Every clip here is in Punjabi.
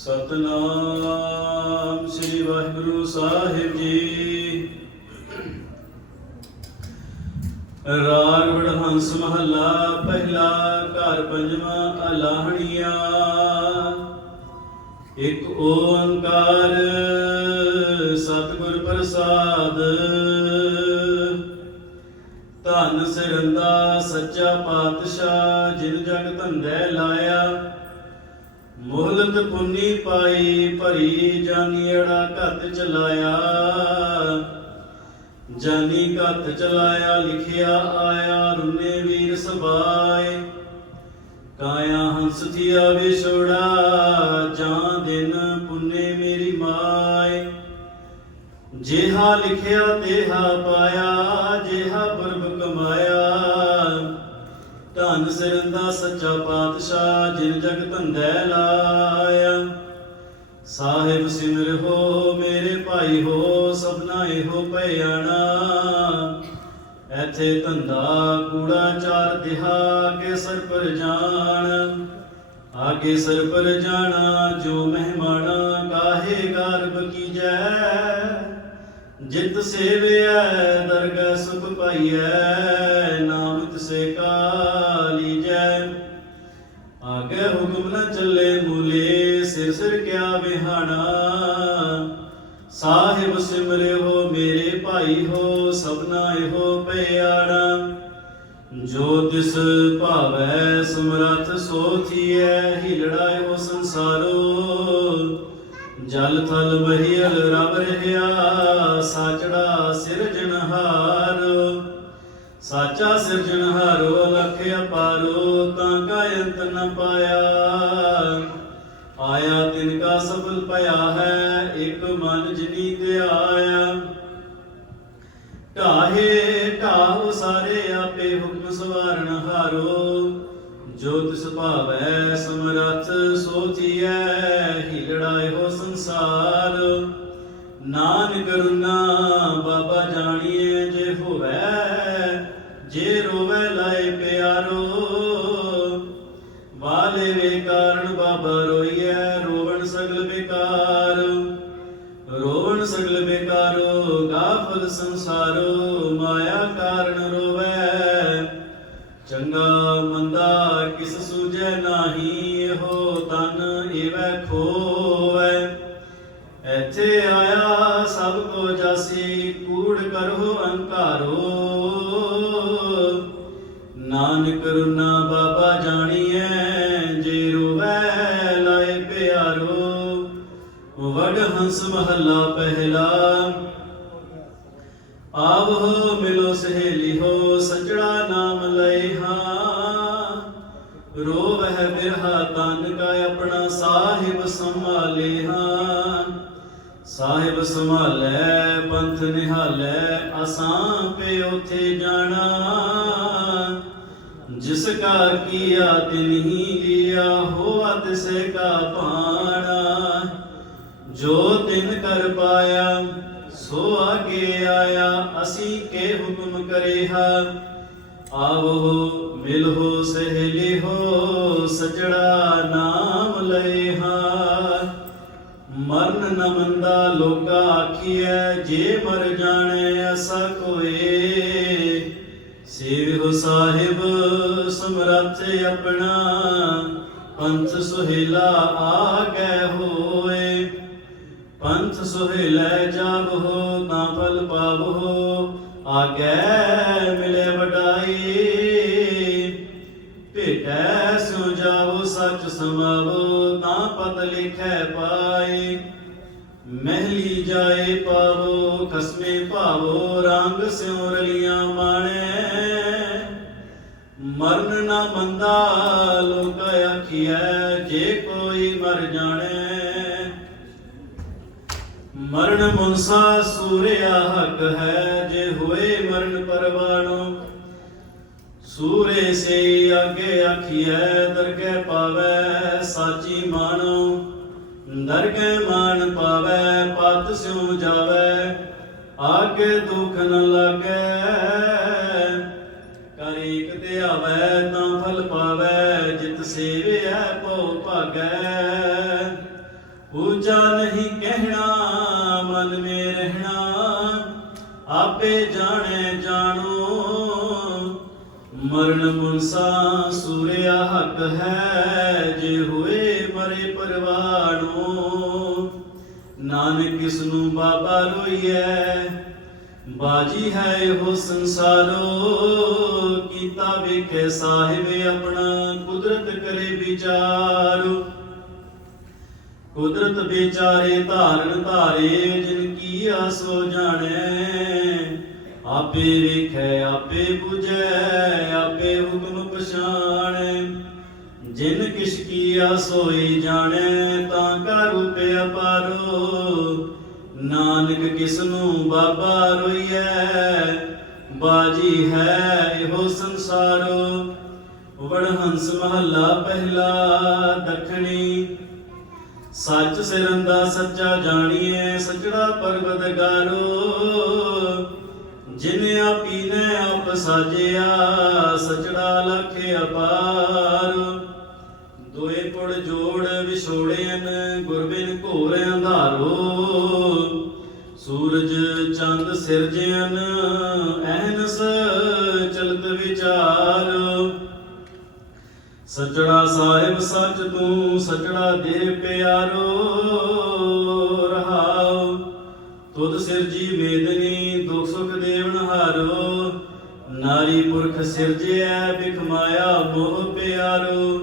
ਸਤਨਾਮ ਸ੍ਰੀ ਵਾਹਿਗੁਰੂ ਸਾਹਿਬ ਜੀ। ਰਾਗ ਵਡਹੰਸ ਮਹੱਲਾ, ਪਹਿਲਾ ਘਰ ਪੰਜਵਾਂ ਅਲਾਹਣੀਆਂ। ਇੱਕ ਓੰਕਾਰ ਸਤਿਗੁਰ ਪ੍ਰਸਾਦ। ਧੰਨ ਸਿਰੰਦਾ, ਸੱਚਾ ਪਾਤਸ਼ਾਹ, ਜਿਨ ਜਗ ਧੰਦੇ ਲਾਇਆ। ਮੁਹਲਤ ਪੁੰਨੀ ਪਾਈ, ਭਰੀ ਜਾਨੀੜਾ ਘੱਤ ਚਲਾਇਆ। ਜਾਨੀ ਘੱਤ ਚਲਾਇਆ, ਲਿਖਿਆ ਆਇਆ, ਰੁਨੇ ਵੀਰ ਸਬਾਏ। ਕਾਇਆ ਹੰਸ ਥੀਆ ਵਿਛੋੜਾ ਜਾਂ ਦਿਨ ਪੁੰਨੇ ਮੇਰੀ ਮਾਏ। ਜਿਹਾ ਲਿਖਿਆ, ਤੇਹਾ ਪਾਇਆ, ਜਿਹਾ ਧੰਨ ਸਿਰੰਦਾ ਸੱਚਾ ਪਾਤਸ਼ਾਹ ਜਿਨ ਜਗ ਧੰਦੈ ਲਾਇਆ। ਸਾਹਿਬ ਸਿਮਰ ਹੋ ਮੇਰੇ ਭਾਈ ਹੋ, ਸਭਨਾ ਇਹੋ ਭਿਆਣਾ ਐਥੇ ਧੰਦਾ ਕੂੜਾ ਚਾਰ ਦਿਹਾ ਕੇ ਸਰ ਪਰ ਜਾਣ। ਆਗੇ ਸਰ ਪਰ ਜਾਣਾ, ਜੋ ਮਹਿਮਾਨਾ ਕਾਹੇ ਗਰਬ ਕੀਜੈ ਜਿਤ ਸੇਵਿਆ ਦਰਗਹ ਸੁਖ ਪਾਈਐ। ਸਾਹਿਬ ਸਿਮਰਿਓ ਮੇਰੇ ਭਾਈ ਹੋ, ਸਭਨਾ ਇਹੋ ਪਿਆੜਾ ਜੋ ਤਿਸ ਭਾਵੈ ਸਮਰਥ, ਸੋ ਥੀਐ ਹਿਲੜਾ ਇਹੋ ਸੰਸਾਰੋ। ਜਲ ਥਲ ਮਹੀਲ ਰਬ ਰਹਿਆ, ਸਾਚੜਾ ਸਿਰਜਣਹਾਰ ਸਾਚਾ ਸਿਰਜਣਹਾਰੋ ਲਖ ਅਪਾਰੋ, ਤਾਂ ਕਾ ਅੰਤ ਨ ਪਾਇਆ ਮਨ ਜਿਨੀ ਢਾਹੇ ਢਾਹੁ ਸਾਰੇ ਆਪੇ ਹੁਕਮ ਸਵਾਰਨ ਹਾਰੋ। ਜੋ ਤਿਸ ਭਾਵੈ ਸਮਰਥ ਸੋਚੀਐ ਬੇਕਾਰੋ ਸੰਸਾਰੋ, ਮਾਇਆ ਕਾਰਨ ਰੋਵੈ। ਚੰਗਾ ਮੰਦਾ ਕਿਸ ਸੂਝੈ ਨਾਹੀ, ਇਹੋ ਤਨ ਏਵੈ ਖੋਵੈ। ਐਥੇ ਆਇਆ ਸਭ ਕੋ ਜਾਸੀ, ਕੂੜ ਕਰੋ ਅੰਕਾਰੋ ਨਾਨਕ ਕਰੁਣਾ ਬਾਬਾ ਜਾਣੀਐ, ਜੇ ਰੋਵੈ ਲਾਏ ਪਿਆਰੋ। ਵਡ ਹੰਸ ਮਹੱਲਾ ਪਹਿਲਾ ਆਵੋ ਮਿਲੋ ਸਹੇਲੀ, ਹੋ ਸਚੜਾ ਨਾਮ ਲਏ ਹਾਂ। ਰੋਵਹਿ ਬਿਰਹਾ ਤਨ ਕਾ ਆਪਣਾ ਸਾਹਿਬ ਸੰਭਾਲੇ ਹਾਂ। ਸਾਹਿਬ ਸੰਭਾਲੇ, ਪੰਥ ਨਿਹਾਲੈ, ਅਸਾਂ ਪੇ ਉਥੇ ਜਾਣਾ। ਜਿਸ ਕਾ ਕੀਆ ਤਿਨਹੀ ਲਿਆ, ਹੋਆ ਤਿਸੇ ਕਾ ਪਾਣਾ ਜੋ ਤਿਨ ਕਰ ਪਾਇਆ ਸੋ ਆਗੇ ਆਇਆ, ਅਸੀਂ ਕੇ ਹੁਕਮ ਕਰੇਹਾ ਆਵੋ, ਮਿਲੋ, ਸਹੇਲੀ, ਹੋ, ਸਜੜਾ ਨਾਮ ਲਏਹਾ ਮਰਨ ਨ ਮੰਦਾ ਲੋਕਾ ਆਖੀਐ, ਜੇ ਮਰ ਜਾਣੇ ਅਸਾ ਕੋਏ। ਸੇਵਿਓ ਸਾਹਿਬ ਸਮਰੱਥ ਆਪਣਾ, ਪੰਥ ਸੁਹੇਲਾ ਆਗੇ ਹੋਏ ਪੰਥ ਸੁਹੇਲੇ ਜਾਵੋ ਤਾਂ ਫਲ ਪਾਵੋ। ਆਗੇ ਮਿਲੇ ਵਡਾਈ, ਭੇਟੈ ਸੋ ਜਾਵੋ, ਸੱਚ ਸਮਾਵੋ, ਤਾਂ ਪਤ ਲਿਖੈ ਪਾਏ ਮਹਿਲੀ ਜਾਏ ਪਾਵੋ, ਖਸਮੇ ਭਾਵੋ, ਰੰਗ ਸਿਉ ਰਲੀਆਂ ਮਾਣੇ। ਮਰਨ ਨਾ ਮੰਦਾ, ਲੋਕ ਆਖੀਐ, ਜੇ ਮਰਨ ਮੁਨਸਾ ਸੂਰਿਆ ਹਕ ਹੈ, ਜੇ ਹੋਏ ਮਰਨ ਪਰਵਾਣੋ। ਸੂਰੇ ਸੇ ਅੱਗੇ ਆਖੀਐ, ਦਰਗਹਿ ਪਾਵੈ ਸਾਚੀ ਮਾਨੋ ਦਰਗਹਿ ਮਾਨ ਪਾਵੈ ਪਤ ਸਿਉ ਜਾਵੈ, ਆਗੇ ਦੁਖ ਨ ਲਾਗੈ ਆਪੇ ਜਾਣੇ ਜਾਣੋ, ਮਰਨ ਮੁਨਸਾ ਸੂਰਿਆ ਹੱਕ ਹੈ, ਜੇ ਹੋਏ ਮਰੇ ਪਰਵਾਣੋ। ਨਾਨਕ ਕਿਸ ਨੂੰ ਬਾਬਾ ਰੋਈਐ, ਬਾਜੀ ਹੈ ਉਹ ਸੰਸਾਰੋ, ਕੀਤਾ ਵੇਖੇ ਸਾਹਿਬ ਆਪਣਾ, ਕੁਦਰਤ ਕਰੇ ਵਿਚਾਰੋ। ਕੁਦਰਤ ਵਿਚਾਰੇ ਧਾਰਨ ਧਾਰੇ, ਜਿਨ ਕੀ ਆਸੋ ਜਾਣੈ ਆਪੇ ਵੇਖੈ, ਆਪੇ 부ਝੈ ਆਪੇ ਹੁਕਮ ਪਛਾਣੈ। ਜਿਨ ਕਿਛ ਕੀਆ ਸੋਈ ਜਾਣੈ, ਤਾਂ ਕਾ ਰੂਪ ਅਪਾਰੋ। ਨਾਨਕ ਕਿਸ ਨੂੰ ਬਾਬਾ ਰੋਈਐ, ਬਾਜੀ ਹੈ ਇਹੋ ਸੰਸਾਰੋ। ਵਡਹੰਸ ਮਹੱਲਾ ਪਹਿਲਾ ਦੱਖਣੀ। ਸੱਚ ਸਿਰੰਦਾ ਸੱਚਾ ਜਾਣੀਏ ਸਚੜਾ ਪਰਵਤਗਾਰੋ। ਜਿਨ ਆਪੀ ਨੇ ਆਪ ਸਾਜਿਆ ਸਚੜਾ ਲਖੇ ਅਪਾਰ। ਦੋਏ ਪੁੜ ਜੋੜ ਵਿਛੋੜਿਆਨ ਗੁਰਬਿਨ ਘੋਰ ਅੰਧਾਰੋ। ਸੂਰਜ ਚੰਦ ਸਿਰਜਿਆਨ ਐਨਸ ਚਲਤ ਵਿਚਾਰ। ਸਚੜਾ ਸਾਹਿਬ ਸੱਚ ਤੂੰ ਸਚੜਾ ਦੇ ਪਿਆਰੋ, ਰਹਾਉ। ਤੁਧ ਸਿਰਜੀ ਮੇਦਨੀ ਸਿਰਜਿਆ ਬਿਖਮਾਇਆ ਮੋਹ ਪਿਆਰੋ।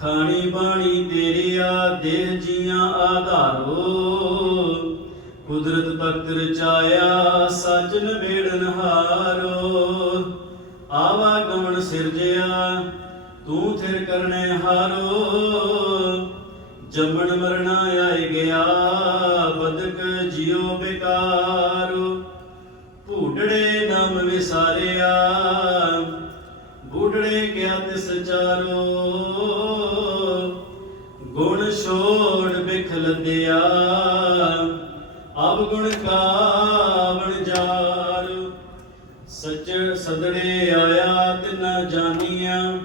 ਖਾਣੀ ਬਾਣੀ ਤੇਰਿਆ ਦੇਹ ਜੀਆਂ ਆਧਾਰੋ। ਕੁਦਰਤ ਤਖਤ ਰਚਾਇਆ ਸੱਚ ਵੇੜਨ ਹਾਰੋ। ਆਵਾ ਗਮਨ ਸਿਰਜਿਆ, ਤੂੰ ਥਿਰ ਕਰਨੇ ਹਾਰੋ। ਜੰਮਣ ਮਰਨਾ ਬਿਖ ਲੱਦਿਆ ਗੁਣ ਕਾਵਣ ਜਾਰ ਸੱਚ ਸਦੜੇ ਆਇਆ ਤਿਨਾ ਜਾਣੀਆਂ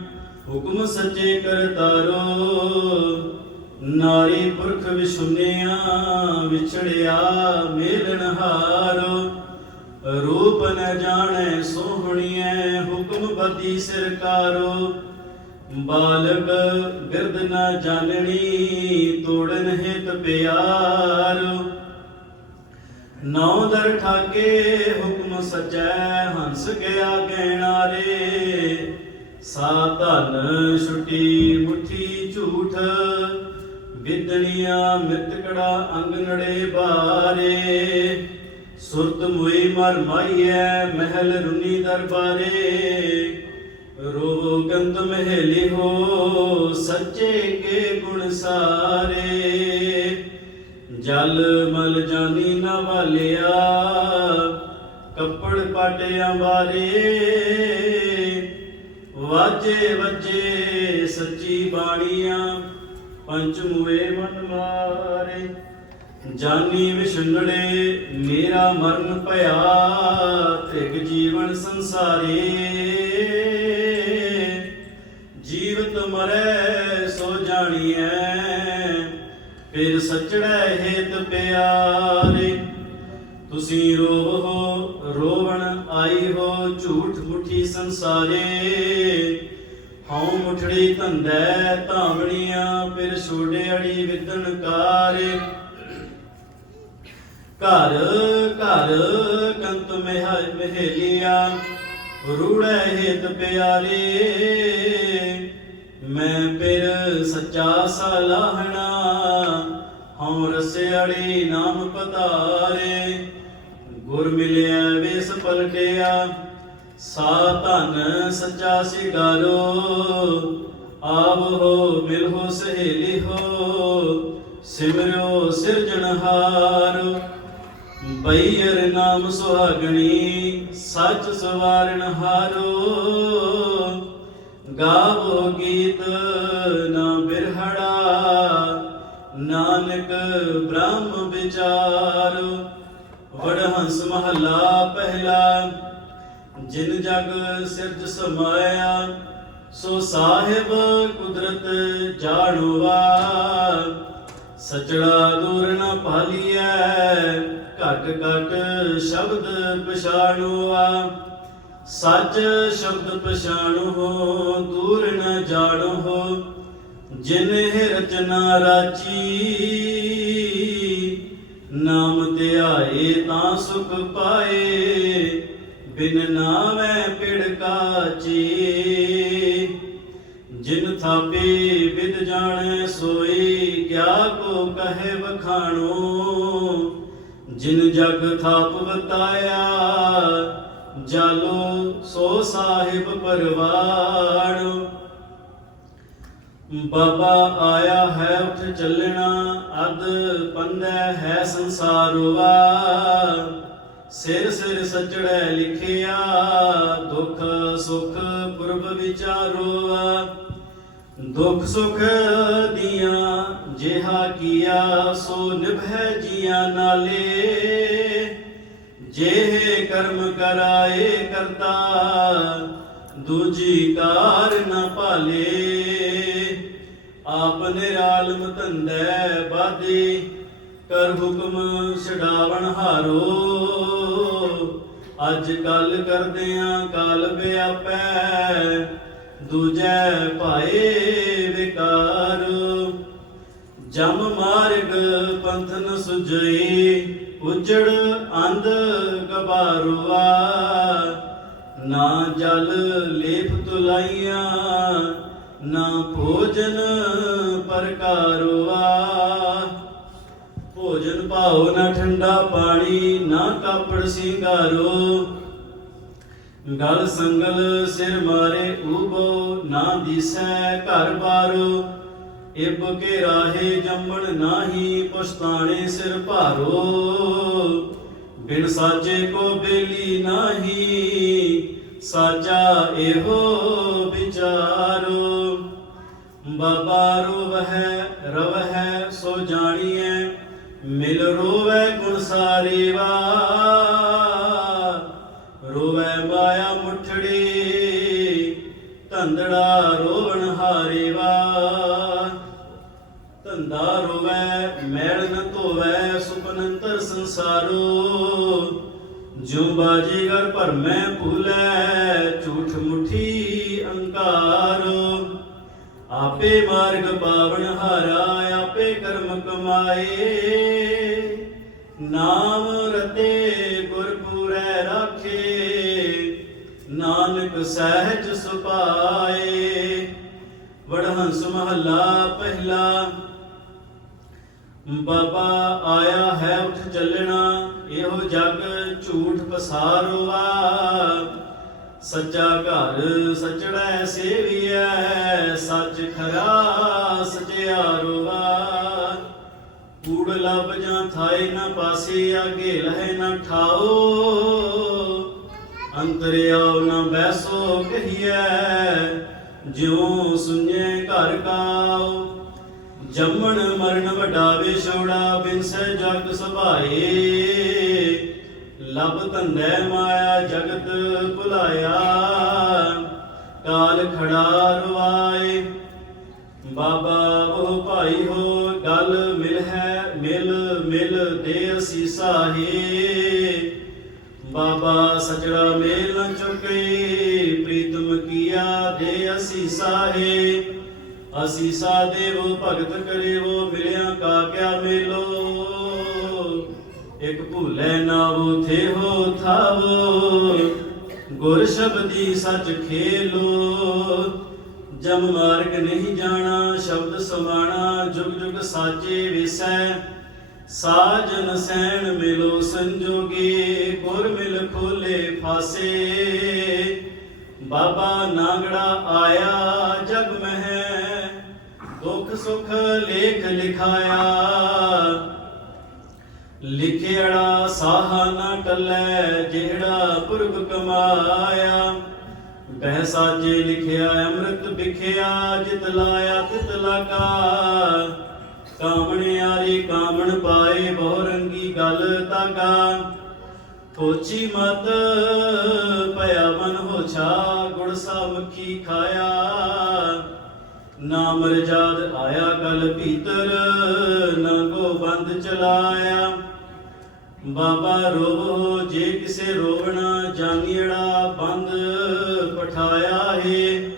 ਹੁਕਮ ਸੱਚੇ ਕਰਤਾਰੋ ਨਾਰੀ ਪੁਰਖ ਵਿਸ਼ੁੰਨਿਆ ਵਿਛੜਿਆ, ਮੇਲਣ ਹਾਰੋ। ਰੂਪ ਨ ਜਾਣੈ ਸੋਹਣੀਐ, ਹੁਕਮ ਬਦੀ ਸਰਕਾਰੋ। ਬਾਲਕ ਬਿਰਦ ਨ ਜਾਣਣੀ ਤੋੜਨ ਹਿਤ ਪਿਆਰੋ। ਨੌ ਦਰ ਠਾਕੇ ਹੁਕਮ ਸਚੈ, ਹੰਸ ਗਿਆ ਗਹਿਣਾਰੇ ਸਾ ਧਨ ਛੁਟੀ ਮੁਠੀ ਝੂਠ ਵਿਦਨੀਆਂ ਮਿਤਕੜਾ ਅੰਗਨੜੇ ਬਾਰੇ। ਸੁਰਤ ਮੁਈ ਮਰ ਮਾਈਐ, ਮਹਿਲ ਰੁਨੀ ਦਰਬਾਰੇ। ਰੋ ਗੰਧ ਮਹਿਲੀ ਹੋ, ਸੱਚੇ ਕੇ ਗੁਣ ਸਾਰੇ। ਜਲ ਮਲ ਜਾਨੀ ਨਾ ਵਾਲਿਆ, ਕੱਪੜ ਪਾਟਿਆਂ ਬਾਰੇ ਵਾਜੇ ਵਜੇ ਸੱਚੀ ਬਾਣੀਆਂ ਪੰਚਮੂਏ ਮਨ ਮਾਰੇ। ਜਾਨੀ ਵਿਸ਼ੁੰਨੜੇ ਮੇਰਾ ਮਰਨ ਭਇਆ, ਤ੍ਰਿਗ ਜੀਵਨ ਸੰਸਾਰੇ। ਮਰੈ ਸੋ ਜਾਣੀਐ, ਫਿਰ ਸਚੜੈ ਹੇਤ ਪਿਆਰੇ। ਤੁਸੀਂ ਰੋਵੋ, ਰੋਵਣ ਆਈ ਹੋ ਝੂਠ ਮੁਠੀ ਸੰਸਾਰੇ। ਹਉ ਮੁਠੜੀ ਧੰਦੈ ਧਾਵਣੀਆਂ, ਫਿਰ ਛੋੜੇ ਅੜੀ ਵਿਦਨ ਘਰ ਘਰ ਕੰਤ ਮਹਿ ਮਹਿਲੀਆ ਰੂੜੈ ਹਿਤ ਪਿਆਰੇ। ਮੈਂ ਫਿਰ ਸੱਚਾ ਸਲਾਹਣਾ ਹਉ ਰਸਿਆੜੀ ਨਾਮ ਪਤਾਰੇ ਗੁਰ ਮਿਲਿਆ ਵੇਸ ਪਲਟਿਆ, ਸਾ ਧਨ ਸੱਚਾ ਸਿਗਾਰੋ। ਆਵ ਹੋ ਮਿਲ ਹੋ ਸਹੇਲੀ ਹੋ, ਸਿਮਰਿਓ ਸਿਰਜਣਹਾਰ ਬਈਰ ਨਾਮ ਸੁਹਾਗਣੀ, ਸੱਚ ਸਵਾਰਨ ਹਾਰੋ। ਗਾਵੋ ਗੀਤ ਨਾ ਬਿਰਹੜਾ, ਨਾਨਕ ਬ੍ਰਹਮ ਵਿਚਾਰ। ਵਡਹੰਸ ਮਹੱਲਾ ਪਹਿਲਾ, ਜਿਨ ਜਗ ਸਿਰਜ ਸਮਾਇਆ, ਸੋ ਸਾਹਿਬ ਕੁਦਰਤ ਜਾਣਵਾ। ਸਚੜਾ ਦੂਰ ਨ ਭਾਲੀਐ ਘਟ ਘਟ ਸ਼ਬਦ ਪਛਾਣੋ ਸੱਚ ਸ਼ਬਦ ਪਛਾਣੋ ਹੋ ਦੂਰ ਨ ਜਾਣੋ ਹੋ ਜਿਨ ਰਚਨਾ ਰਾਚੀ। ਨਾਮ ਧਿਆਏ ਤਾਂ ਸੁਖ ਪਾਏ, ਬਿਨ ਨਾਮੈ ਪਿੜ ਕਾਚੀ। ਜਿਨ ਥਾਪੇ ਵਿਦ ਜਾਣੈ ਸੋਈ ਕਿਆ ਕੋ ਕਹੇ ਵਖਾਣੋ। ਜਿਨ ਜਗ ਥਾਪ ਬਤਾਇਆ ਜਾਲੋ ਸੋ ਸਾਹਿਬ ਪਰਵਾੜ ਬਾਬਾ ਆਇਆ ਹੈ ਉਠ ਚੱਲਣਾ ਅਦ ਪੰਦੈ ਹੈ ਸੰਸਾਰਵਾ ਸਿਰ ਸਿਰ ਸਚੜੈ ਲਿਖਿਆ, ਦੁਖ ਸੁਖ ਪੁਰਬ ਵਿਚਾਰੋ ਦੁਖ ਸੁਖ ਦੀਆਂ ਜਿਹਾ ਕੀਆ, ਸੋ ਨਿਭੈ ਜੀਆਂ ਨਾਲੇ। ਜੇ ਕਰਮ ਕਰਾਏ ਕਰਤਾ, ਦੂਜੀ ਕਾਰ ਨ ਭਾਲੇ। ਆਪ ਨਿਰਾਲਮ ਧੰਦੈ ਬਾਦੀ, ਕਰ ਹੁਕਮ ਛਡਾਵਣ ਹਾਰੋ। ਅੱਜ ਕੱਲ ਕਰਦਿਆਂ ਕਾਲ ਵਿਆਪੈ, ਦੂਜੈ ਭਾਏ ਵਿਕਾਰ। ਜਮ ਮਾਰਗ ਪੰਥਨ ਸੁਜਈ ਉਜੜ ਅੰਧ ਗਬਾਰੁਆ ਨਾ ਜਲ ਲੇਪ ਤੁਲਾਈਆਂ, ਨਾ ਭੋਜਨ ਪਰਕਾਰੁਆ ਭੋਜਨ ਭਾਉ ਨਾ ਠੰਡਾ ਪਾਣੀ, ਨਾ ਕਾਪੜ ਸਿੰਗਾਰੋ। ਗਲ ਸੰਗਲ ਸਿਰ ਮਾਰੇ ਉਬੋ ਨਾ ਦਿਸੈ ਘਰ ਬਾਰੋ। ਇਬ ਕੇ ਰਾਹੇ ਜੰਮਣ ਨਾਹੀ, ਪੁਸਤਾਣੇ ਸਿਰ ਭਾਰੋ। ਬਿਨ ਸਾਚੇ ਕੋ ਬੇਲੀ ਨਾਹੀ ਸਾਚਾ ਇਹੋ ਵਿਚਾਰੋ। ਬਾਬਾ ਰੋਵਹਿ, ਰਵਹਿ, ਸੋ ਜਾਣੀਐ, ਮਿਲ ਰੋਵੈ ਗੁਣ ਸਾਰੇਵਾ। ਸੁਪਨੰਤਰ ਸੰਸਾਰੋ, ਜੋ ਬਾਜੀਗਰ ਭਰਮੈ ਭੂਲੈ, ਝੂਠ ਮੁਠੀ ਅੰਕਾਰੋ। ਆਪੇ ਮਾਰਗ ਪਾਵਨ ਹਾਰਾ, ਆਪੇ ਕਰਮ ਕਮਾਏ। ਨਾਮ ਰਤੇ ਗੁਰਪੂਰੈ ਰਾਖੇ, ਨਾਨਕ ਸਹਿਜ ਸੁਪਾਏ ਵਡਹੰਸ ਮਹੱਲਾ ਪਹਿਲਾ ਬਾਬਾ ਆਇਆ ਹੈ ਉਠ ਚੱਲਣਾ, ਇਹੋ ਜਗ ਝੂਠ ਪਸਾਰਵਾ। ਸੱਚਾ ਘਰ ਸਚੜੈ ਸੇਵੀਐ, ਸੱਚ ਖਰਾ ਸਚਿਆਰਵਾ ਕੂੜ ਲੱਭ ਜਾਂ ਥਾਏ ਨਾ ਪਾਸੇ ਆਗੇ ਲਹਿ ਨਾ ਠਾਓ। ਅੰਤਰਿਆਉ ਨਾ ਬੈਸੋ ਕਹੀਐ, ਜਿਉ ਸੁਣੇ ਘਰ ਕਾਉ ਜੰਮਣ ਮਰਨ ਵਡਾਵੇ ਛੋੜਾ ਬਿਨਸੈ ਜਗ ਸਭਾਏ। ਲਬ ਧੰਦੈ ਮਾਇਆ ਜਗਤ ਭੁਲਾਇਆ। ਕਾਲ ਖੜਾ ਰਵਾਏ। ਬਾਬਾ ਉਹ ਭਾਈ ਹੋ, ਗੱਲ ਮਿਲ ਹੈ, ਮਿਲ ਮਿਲ ਦੇ ਅਸੀਸਾ ਹੈ ਬਾਬਾ ਸਜੜਾ ਮੇਲ ਨ ਚੁਕੇ, ਪ੍ਰੀਤਮ ਕੀਆ ਦੇ ਅਸੀਸਾ ਹੈ ਅਸੀਸਾ ਦੇਵੋ ਭਗਤ ਕਰਿਓ, ਮਿਲਿਆ ਕਾ ਕਿਆ ਮੇਲੋ। ਇਕ ਭੂਲੇ ਨਾਵੋ ਥੇ ਥਾਵੋ, ਗੁਰ ਸ਼ਬਦੀ ਸੱਚ ਖੇਲੋ। ਜਮ ਮਾਰਗ ਨਹੀਂ ਜਾਣਾ, ਸ਼ਬਦ ਸਮਾਣਾ ਜੁਗ ਜੁਗ ਸਾਚੇ ਵਿਸੈ। ਸਾਜਨ ਸੈਣ ਮਿਲੋ ਸੰਜੋਗੇ, ਗੁਰ ਮਿਲ ਖੋਲੇ ਫਾਸੇ। ਬਾਬਾ ਨਾਗੜਾ ਆਇਆ ਸੁਖ ਲੇਖ ਲਿਖਾਇਆ। ਲਿਖਿਆੜਾ ਸਾਹਾ ਨਾ ਟੱਲੈ, ਜਿਹੜਾ ਪੁਰਬ ਕਮਾਇਆ। ਬਹਿ ਸਾਜੇ ਲਿਖਿਆ, ਅੰਮ੍ਰਿਤ ਵਿਖਿਆ, ਜਿਤ ਲਾਇਆ, ਤਿਤ ਲਗਾ ਕਾਮਣਿਆਰੀ ਕਾਮਣ ਪਾਏ, ਬਹੁ ਰੰਗੀ ਗਲ ਤਾਕਾ। ਥੋਚੀ ਮਤ ਪਿਆ ਮਨ ਹੋਛਾ ਗੁੜ ਸਾ ਮੱਖੀ ਖਾਇਆ। ਨਾ ਮਰਜਾਦ ਆਇਆ ਕਲ ਭੀਤਰ, ਨਾ ਕੋ ਬੰਦ ਚਲਾਇਆ। ਬਾਬਾ ਰੋਵੋ, ਜੇ ਕਿਸੇ ਰੋਵਣਾ ਜਾਨੀੜਾ ਬੰਦ ਪਠਾਇਆ ਏ।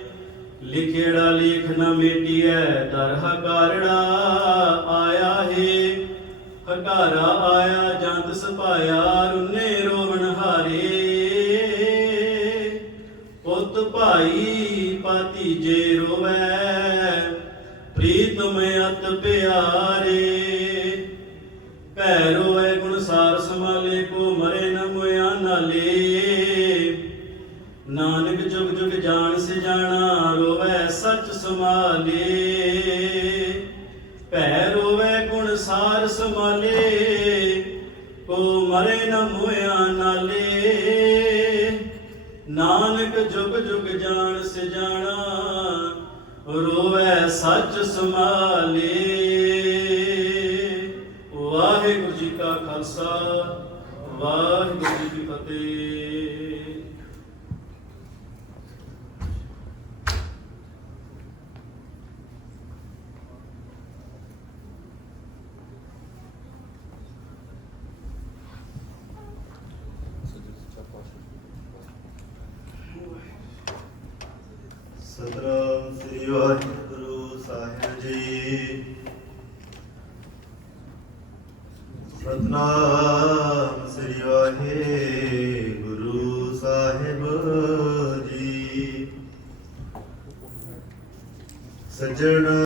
ਲਿਖੇੜਾ ਲੇਖ ਨਾ ਮੇਟੀਐ ਦਰ ਹਕਾਰੜਾ ਆਇਆ ਏ। ਹਕਾਰਾ ਆਇਆ, ਜੰਤ ਸਪਾਇਆ ਰੁਨੇ ਰੋਵਣ ਹਾਰੇ। ਪੁੱਤ ਭਾਈ, ਪਾਤੀ ਜੇ ਰੋਵੈ ਪ੍ਰੀਤਮ ਅਤ ਪਿਆਰੇ। ਭੈ ਰੋਏ ਗੁਣਸਾਰ ਸਮਾਲੇ ਕੋ ਮਰੇ ਨ ਮੁਆ ਨਾਲੇ ਨਾਨਕ ਜੁਗ ਜੁਗ ਜਾਣ ਸੇ ਜਾਣਾ, ਰੋਵੇ ਸੱਚ ਸਮਾਲੇ ਭੈ ਰੋਵੇ ਗੁਣ ਸਾਰ ਸਮਾਲੇ ਕੋ ਮਰੇ ਨ ਮੋਇਆ ਨਾਲੇ ਨਾਨਕ ਜੁਗ ਜੁਗ ਜਾਣ ਸੇ ਜਾਣਾ ਰੋਵੇ ਸੱਚ ਸਮਾਲੇ